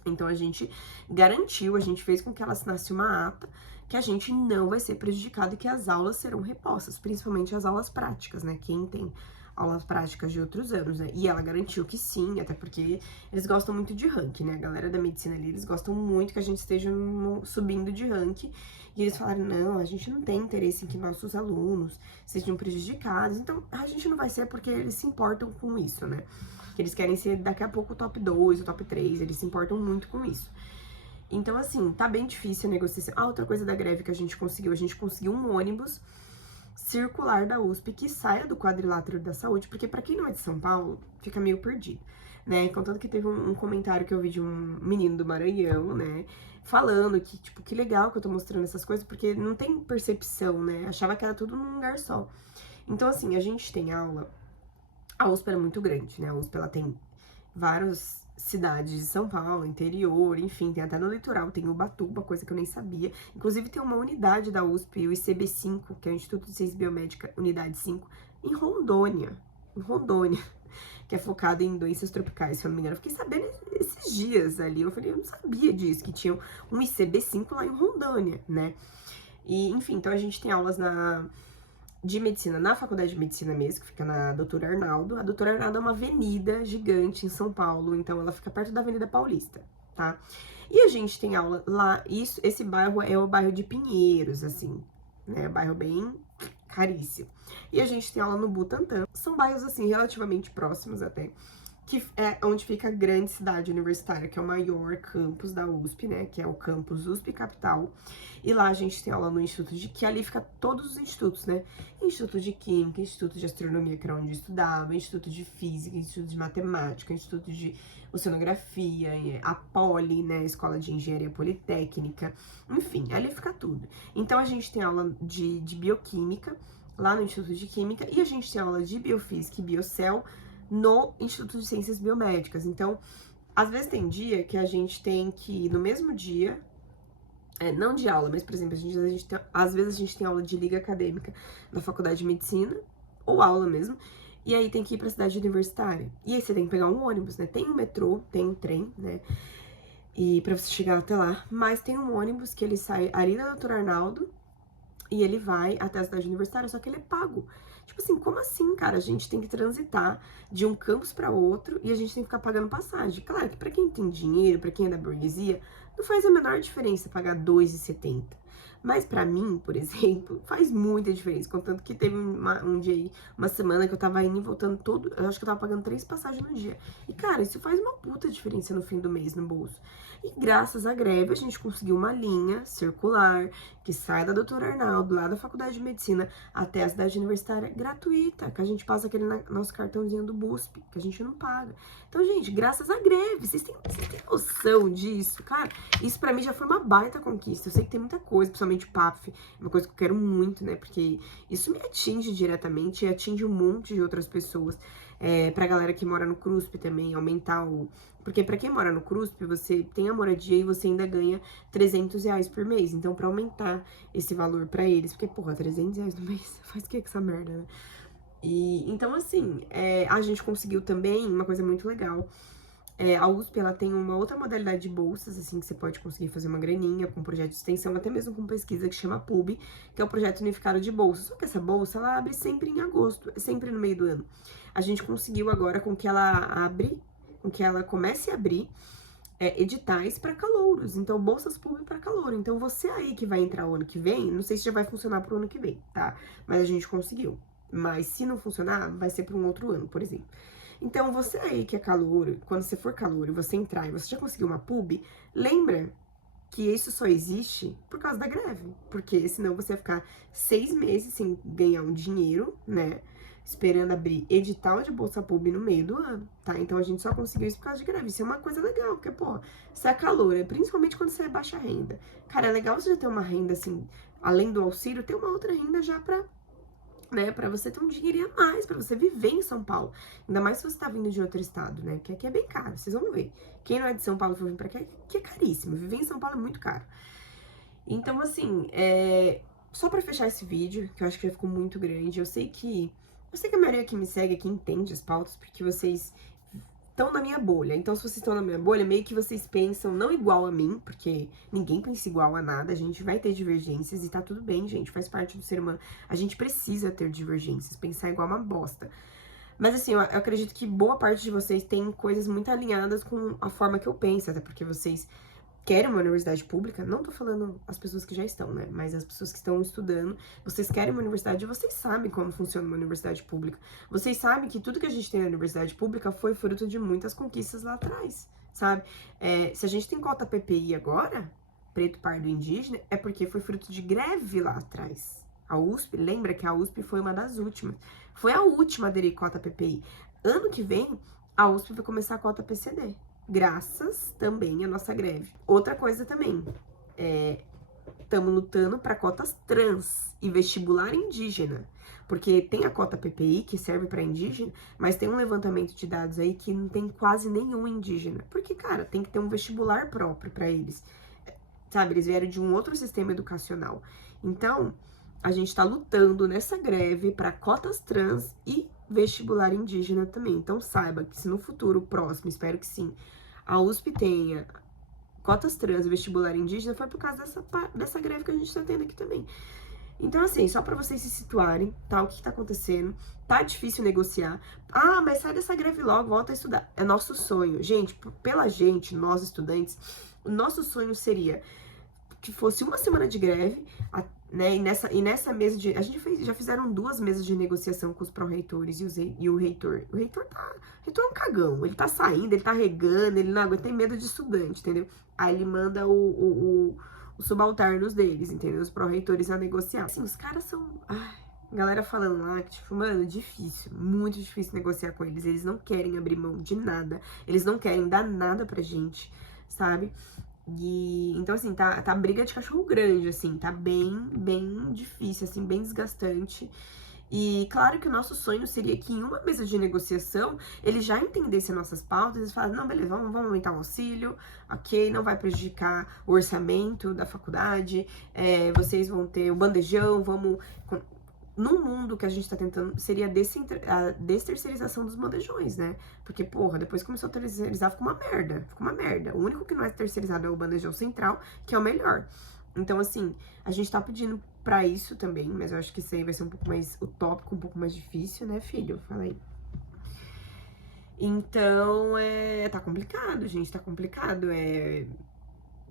Então a gente garantiu, a gente fez com que ela assinasse uma ata que a gente não vai ser prejudicado e que as aulas serão repostas, principalmente as aulas práticas, né? Quem tem aulas práticas de outros anos, né? E ela garantiu que sim, até porque eles gostam muito de ranking, né? A galera da medicina ali, eles gostam muito que a gente esteja subindo de ranking. E eles falaram, não, a gente não tem interesse em que nossos alunos sejam prejudicados. Então, a gente não vai ser porque eles se importam com isso, né? Que eles querem ser daqui a pouco o top 2, o top 3, eles se importam muito com isso. Então, assim, tá bem difícil a negociação. Outra coisa da greve que a gente conseguiu um ônibus circular da USP que saia do quadrilátero da saúde, porque pra quem não é de São Paulo, fica meio perdido, né? Contanto que teve um comentário que eu vi de um menino do Maranhão, né? Falando que, tipo, que legal que eu tô mostrando essas coisas, porque não tem percepção, né? Achava que era tudo num lugar só. Então, assim, a gente tem aula. A USP é muito grande, né? A USP, ela tem vários cidades de São Paulo, interior, enfim, tem até no litoral, tem Ubatuba, coisa que eu nem sabia. Inclusive tem uma unidade da USP, o ICB5, que é o Instituto de Ciência Biomédica, unidade 5, em Rondônia, que é focado em doenças tropicais, se eu não me engano. Eu fiquei sabendo esses dias ali, eu falei, eu não sabia disso, que tinha um ICB5 lá em Rondônia, né? E, enfim, então a gente tem aulas de medicina na faculdade de medicina mesmo, que fica na Doutor Arnaldo. A Doutor Arnaldo é uma avenida gigante em São Paulo, então ela fica perto da Avenida Paulista, tá? E a gente tem aula lá, esse bairro é o bairro de Pinheiros, assim, né? Bairro bem caríssimo. E a gente tem aula no Butantã. São bairros, assim, relativamente próximos até, que é onde fica a grande cidade universitária, que é o maior campus da USP, né? Que é o campus USP Capital. E lá a gente tem aula no Instituto que ali fica todos os institutos, né? Instituto de Química, Instituto de Astronomia, que era onde eu estudava, Instituto de Física, Instituto de Matemática, Instituto de Oceanografia, a Poli, né? Escola de Engenharia Politécnica, enfim, ali fica tudo. Então a gente tem aula de Bioquímica, lá no Instituto de Química, e a gente tem aula de Biofísica e Biocel no Instituto de Ciências Biomédicas. Então, às vezes tem dia que a gente tem que ir no mesmo dia, não de aula, mas, por exemplo, às vezes a gente tem aula de liga acadêmica na faculdade de medicina, ou aula mesmo, e aí tem que ir pra cidade universitária. E aí você tem que pegar um ônibus, né? Tem um metrô, tem um trem, né? E pra você chegar até lá, mas tem um ônibus que ele sai ali da Doutor Arnaldo e ele vai até a cidade universitária, só que ele é pago. Tipo assim, como assim, cara? A gente tem que transitar de um campus pra outro e a gente tem que ficar pagando passagem. Claro que pra quem tem dinheiro, pra quem é da burguesia, não faz a menor diferença pagar R$2,70. Mas pra mim, por exemplo, faz muita diferença. Contanto que teve um dia aí, uma semana que eu tava indo e voltando todo. Eu acho que eu tava pagando 3 passagens no dia. E, cara, isso faz uma puta diferença no fim do mês no bolso. E graças à greve, a gente conseguiu uma linha circular que sai da Doutor Arnaldo, lá da Faculdade de Medicina, até a cidade universitária, gratuita, que a gente passa aquele nosso cartãozinho do BUSP, que a gente não paga. Então, gente, graças à greve, vocês têm noção disso? Cara, isso pra mim já foi uma baita conquista. Eu sei que tem muita coisa, principalmente o PAPF, é uma coisa que eu quero muito, né? Porque isso me atinge diretamente e atinge um monte de outras pessoas. Pra galera que mora no CRUSP também, aumentar o... Porque pra quem mora no CRUSP, você tem a moradia e você ainda ganha R$300 por mês. Então, pra aumentar esse valor pra eles, porque, porra, R$300 no mês, faz o que com essa merda, né? E, então, assim, a gente conseguiu também uma coisa muito legal. A USP, ela tem uma outra modalidade de bolsas, assim, que você pode conseguir fazer uma graninha com projeto de extensão, até mesmo com pesquisa, que chama PUB, que é o Projeto Unificado de Bolsas. Só que essa bolsa, ela abre sempre em agosto, sempre no meio do ano. A gente conseguiu agora com que ela comece a abrir editais para calouros, então bolsas PUB para calouro. Então você aí que vai entrar o ano que vem, não sei se já vai funcionar pro ano que vem, tá? Mas a gente conseguiu. Mas se não funcionar, vai ser para um outro ano, por exemplo. Então você aí que é calouro, quando você for calouro e você entrar e você já conseguiu uma PUB, lembra que isso só existe por causa da greve, porque senão você vai ficar 6 meses sem ganhar um dinheiro, né? Esperando abrir edital de Bolsa PUB no meio do ano, tá? Então a gente só conseguiu isso por causa de greve. Isso é uma coisa legal, porque, pô, você é calouro, principalmente quando você é baixa renda. Cara, é legal você já ter uma renda, assim, além do auxílio, ter uma outra renda já pra, né, pra você ter um dinheirinho a mais, pra você viver em São Paulo. Ainda mais se você tá vindo de outro estado, né? Porque aqui é bem caro, vocês vão ver. Quem não é de São Paulo for vir pra cá, que é caríssimo. Viver em São Paulo é muito caro. Então, assim, só pra fechar esse vídeo, que eu acho que já ficou muito grande, eu sei que a maioria que me segue aqui entende as pautas, porque vocês estão na minha bolha. Então, se vocês estão na minha bolha, meio que vocês pensam não igual a mim, porque ninguém pensa igual a nada, a gente vai ter divergências e tá tudo bem, gente, faz parte do ser humano. A gente precisa ter divergências, pensar igual uma bosta. Mas assim, eu acredito que boa parte de vocês tem coisas muito alinhadas com a forma que eu penso, até porque vocês querem uma universidade pública, não tô falando as pessoas que já estão, né, mas as pessoas que estão estudando, vocês querem uma universidade, vocês sabem como funciona uma universidade pública, vocês sabem que tudo que a gente tem na universidade pública foi fruto de muitas conquistas lá atrás, sabe? Se a gente tem cota PPI agora, preto, pardo e indígena, é porque foi fruto de greve lá atrás. A USP, lembra que a USP foi uma das últimas, foi a última a aderir cota PPI. Ano que vem, a USP vai começar a cota PCD. Graças também à nossa greve. Outra coisa também, estamos lutando para cotas trans e vestibular indígena. Porque tem a cota PPI, que serve para indígena, mas tem um levantamento de dados aí que não tem quase nenhum indígena. Porque, cara, tem que ter um vestibular próprio para eles. Sabe, eles vieram de um outro sistema educacional. Então, a gente tá lutando nessa greve para cotas trans e vestibular indígena também. Então, saiba que se no futuro próximo, espero que sim, a USP tenha cotas trans e vestibular indígena, foi por causa dessa greve que a gente tá tendo aqui também. Então, assim, só pra vocês se situarem, tá? O que tá acontecendo? Tá difícil negociar. Ah, mas sai dessa greve logo, volta a estudar. É nosso sonho. Gente, pela gente, nós estudantes, o nosso sonho seria que fosse uma semana de greve, né? E nessa mesa de... A gente já fizeram 2 mesas de negociação com os pró-reitores e o reitor. O reitor é um cagão. Ele tá saindo, ele tá regando, ele não aguenta, tem medo de estudante, entendeu? Aí ele manda os subalternos deles, entendeu? Os pró-reitores a negociar. Assim, os caras são... Ai, galera falando lá que, tipo, mano, difícil, muito difícil negociar com eles. Eles não querem abrir mão de nada. Eles não querem dar nada pra gente, sabe? E, então, assim, tá briga de cachorro grande, assim. Tá bem difícil, assim, bem desgastante. E claro que o nosso sonho seria que em uma mesa de negociação eles já entendessem nossas pautas e falassem, não, beleza, vamos aumentar o auxílio, ok, não vai prejudicar o orçamento da faculdade, vocês vão ter o bandejão, vamos... Num mundo que a gente tá tentando, seria a desterceirização dos bandejões, né? Porque, porra, depois começou a terceirizar, ficou uma merda. O único que não é terceirizado é o bandejão central, que é o melhor. Então, assim, a gente tá pedindo pra isso também, mas eu acho que isso aí vai ser um pouco mais utópico, um pouco mais difícil, né, filho? Fala aí. Então, tá complicado, gente, tá complicado.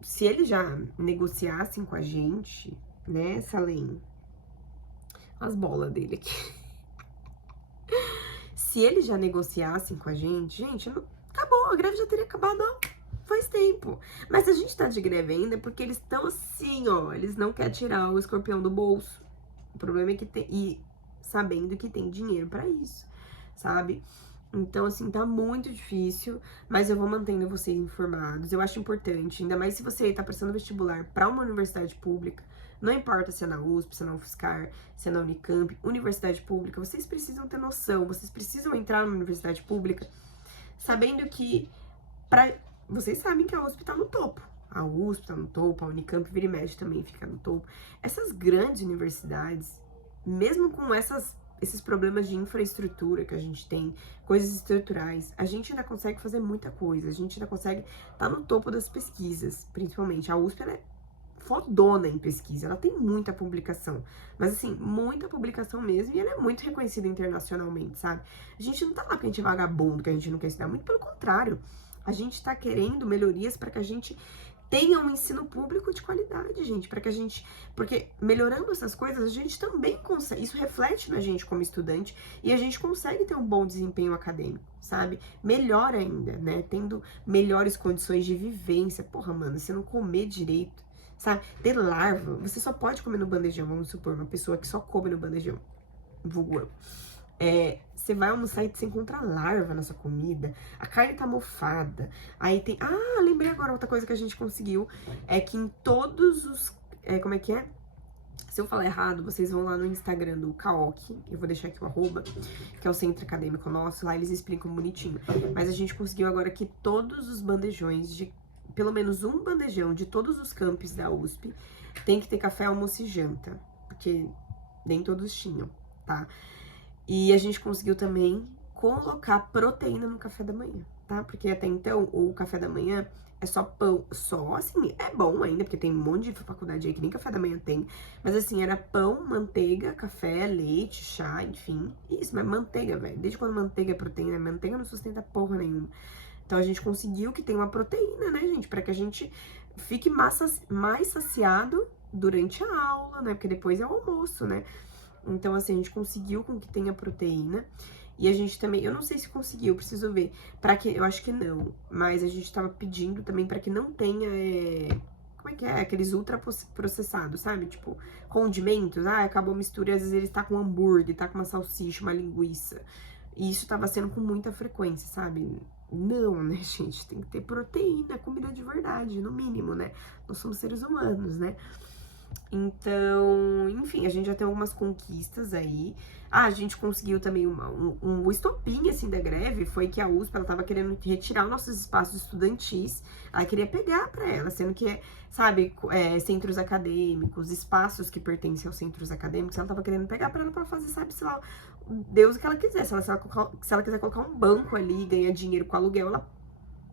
Se eles já negociassem com a gente, né, Salem? As bolas dele aqui. Se eles já negociassem com a gente, acabou, a greve já teria acabado, ó. Faz tempo. Mas a gente tá de greve ainda porque eles estão assim, ó. Eles não querem tirar o escorpião do bolso. O problema é que tem... E sabendo que tem dinheiro pra isso, sabe? Então, assim, tá muito difícil. Mas eu vou mantendo vocês informados. Eu acho importante, ainda mais se você tá prestando vestibular pra uma universidade pública. Não importa se é na USP, se é na UFSCar, se é na Unicamp. Universidade pública, vocês precisam ter noção. Vocês precisam entrar na universidade pública sabendo que... Vocês sabem que a USP tá no topo. A USP tá no topo, a Unicamp vira e mexe também fica no topo. Essas grandes universidades, mesmo com esses problemas de infraestrutura que a gente tem, coisas estruturais, a gente ainda consegue fazer muita coisa. A gente ainda consegue estar no topo das pesquisas, principalmente. A USP, ela é fodona em pesquisa, ela tem muita publicação. Mas, assim, muita publicação mesmo, e ela é muito reconhecida internacionalmente, sabe? A gente não tá lá porque a gente é vagabundo, que a gente não quer estudar. Muito pelo contrário. A gente tá querendo melhorias para que a gente tenha um ensino público de qualidade, gente, para que a gente... Porque melhorando essas coisas, a gente também consegue... Isso reflete na gente como estudante e a gente consegue ter um bom desempenho acadêmico, sabe? Melhor ainda, né? Tendo melhores condições de vivência. Porra, mano, você não comer direito, sabe? Ter larva. Você só pode comer no bandejão, vamos supor, uma pessoa que só come no bandejão. Vulgo eu. Você vai almoçar e você encontra larva na sua comida, a carne tá mofada, aí tem... Ah, lembrei agora outra coisa que a gente conseguiu, é que em todos os... como é que é? Se eu falar errado, vocês vão lá no Instagram do CAOC, eu vou deixar aqui o arroba, que é o centro acadêmico nosso, lá eles explicam bonitinho. Mas a gente conseguiu agora que todos os bandejões, pelo menos um bandejão de todos os campos da USP, tem que ter café, almoço e janta, porque nem todos tinham, tá? E a gente conseguiu também colocar proteína no café da manhã, tá? Porque até então, o café da manhã é só pão, só assim, é bom ainda, porque tem um monte de faculdade aí que nem café da manhã tem. Mas assim, era pão, manteiga, café, leite, chá, enfim. Isso, mas manteiga, velho. Desde quando manteiga é proteína, manteiga não sustenta porra nenhuma. Então a gente conseguiu que tenha uma proteína, né, gente? Pra que a gente fique mais saciado durante a aula, né? Porque depois é o almoço, né? Então, assim, a gente conseguiu com que tenha proteína. E a gente também, eu não sei se conseguiu, preciso ver. Eu acho que não. Mas a gente tava pedindo também pra que não tenha, como é que é? Aqueles ultraprocessados, sabe? Tipo, condimentos. Ah, acabou a mistura e às vezes ele tá com um hambúrguer, tá com uma salsicha, uma linguiça. E isso tava sendo com muita frequência, sabe? Não, né, gente? Tem que ter proteína, comida de verdade, no mínimo, né? Nós somos seres humanos, né? Então, enfim, a gente já tem algumas conquistas aí. A gente conseguiu também um estopim, assim, da greve, foi que a USP, ela tava querendo retirar os nossos espaços estudantis, ela queria pegar pra ela, sendo que, sabe, centros acadêmicos, espaços que pertencem aos centros acadêmicos, ela tava querendo pegar pra ela pra fazer, sabe, sei lá, Deus o que ela quiser. Se ela quiser colocar um banco ali e ganhar dinheiro com aluguel,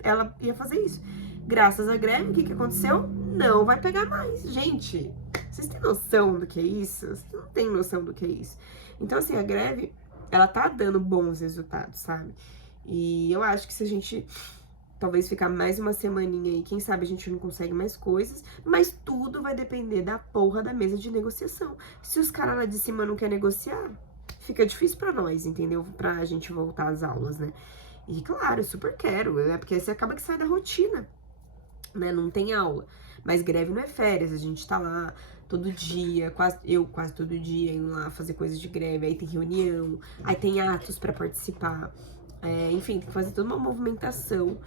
ela ia fazer isso. Graças à greve, o que aconteceu? Não vai pegar mais. Gente, vocês têm noção do que é isso? Vocês não têm noção do que é isso. Então, assim, a greve, ela tá dando bons resultados, sabe? E eu acho que se a gente talvez ficar mais uma semaninha aí, quem sabe a gente não consegue mais coisas, mas tudo vai depender da porra da mesa de negociação. Se os caras lá de cima não querem negociar, fica difícil pra nós, entendeu? Pra gente voltar às aulas, né? E claro, eu super quero, né? Porque você acaba que sai da rotina, né? Não tem aula. Mas greve não é férias, a gente tá lá todo dia, quase todo dia, indo lá fazer coisas de greve, aí tem reunião, aí tem atos pra participar, enfim, tem que fazer toda uma movimentação.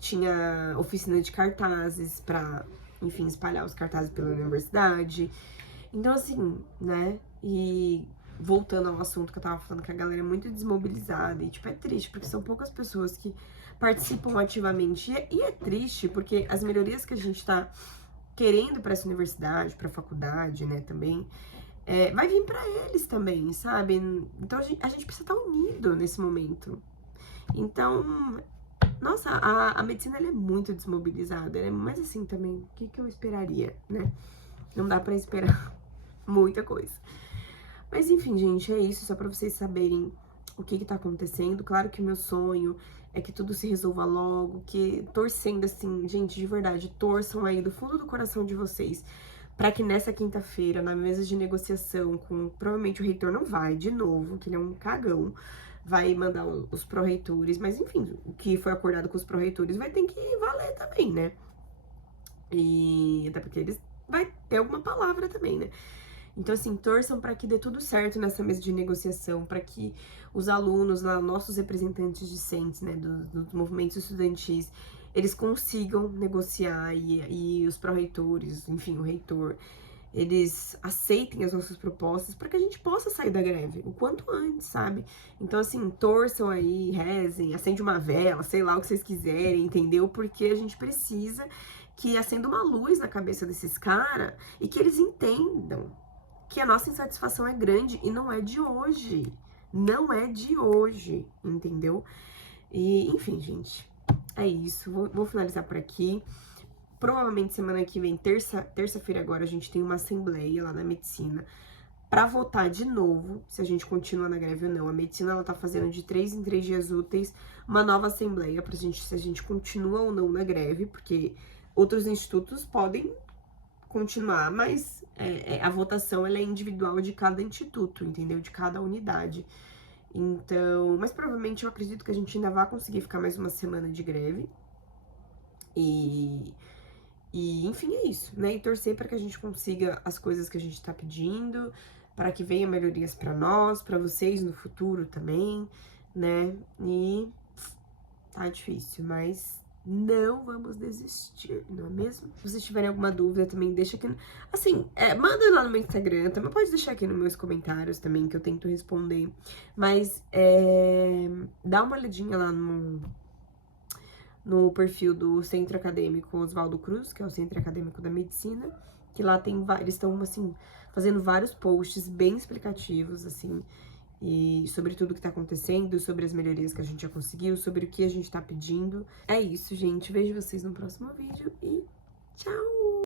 Tinha oficina de cartazes pra, enfim, espalhar os cartazes pela universidade. Então, assim, né? E voltando ao assunto que eu tava falando, que a galera é muito desmobilizada e, tipo, é triste, porque são poucas pessoas que participam ativamente. E é triste, porque as melhorias que a gente tá querendo pra essa universidade, pra faculdade, né, também, vai vir pra eles também, sabe? Então, a gente precisa estar unido nesse momento. Então, nossa, a medicina, ela é muito desmobilizada, mas assim, também, o que eu esperaria, né? Não dá pra esperar muita coisa. Mas enfim, gente, é isso, só pra vocês saberem o que tá acontecendo. Claro que o meu sonho é que tudo se resolva logo, que torcendo assim, gente, de verdade, torçam aí do fundo do coração de vocês, pra que nessa quinta-feira, na mesa de negociação com, provavelmente o reitor não vai, de novo, que ele é um cagão, vai mandar os pró-reitores, mas enfim, o que foi acordado com os pró-reitores vai ter que valer também, né? E até porque eles vai ter alguma palavra também, né? Então, assim, torçam para que dê tudo certo nessa mesa de negociação, para que os alunos lá, nossos representantes discentes, né, dos movimentos estudantis, eles consigam negociar e os pró-reitores, enfim, o reitor, eles aceitem as nossas propostas para que a gente possa sair da greve o quanto antes, sabe? Então, assim, torçam aí, rezem, acende uma vela, sei lá o que vocês quiserem, entendeu? Porque a gente precisa que acenda uma luz na cabeça desses caras e que eles entendam que a nossa insatisfação é grande e não é de hoje. Não é de hoje, entendeu? E, enfim, gente, é isso. Vou finalizar por aqui. Provavelmente semana que vem, terça-feira agora, a gente tem uma assembleia lá na medicina pra votar de novo se a gente continua na greve ou não. A medicina, ela tá fazendo de 3 em 3 dias úteis uma nova assembleia pra gente, se a gente continua ou não na greve, porque outros institutos podem continuar, mas a votação, ela é individual de cada instituto, entendeu? De cada unidade. Então, mas provavelmente eu acredito que a gente ainda vai conseguir ficar mais uma semana de greve. E enfim, é isso, né? E torcer para que a gente consiga as coisas que a gente tá pedindo, para que venha melhorias para nós, para vocês no futuro também, né? E tá difícil, mas não vamos desistir, não é mesmo? Se vocês tiverem alguma dúvida também, deixa aqui. Assim, manda lá no meu Instagram, também pode deixar aqui nos meus comentários também, que eu tento responder. Mas dá uma olhadinha lá no perfil do Centro Acadêmico Oswaldo Cruz, que é o Centro Acadêmico da Medicina, que lá tem eles estão, assim, fazendo vários posts bem explicativos, assim, e sobre tudo que tá acontecendo, sobre as melhorias que a gente já conseguiu, sobre o que a gente tá pedindo. É isso, gente. Vejo vocês no próximo vídeo e tchau!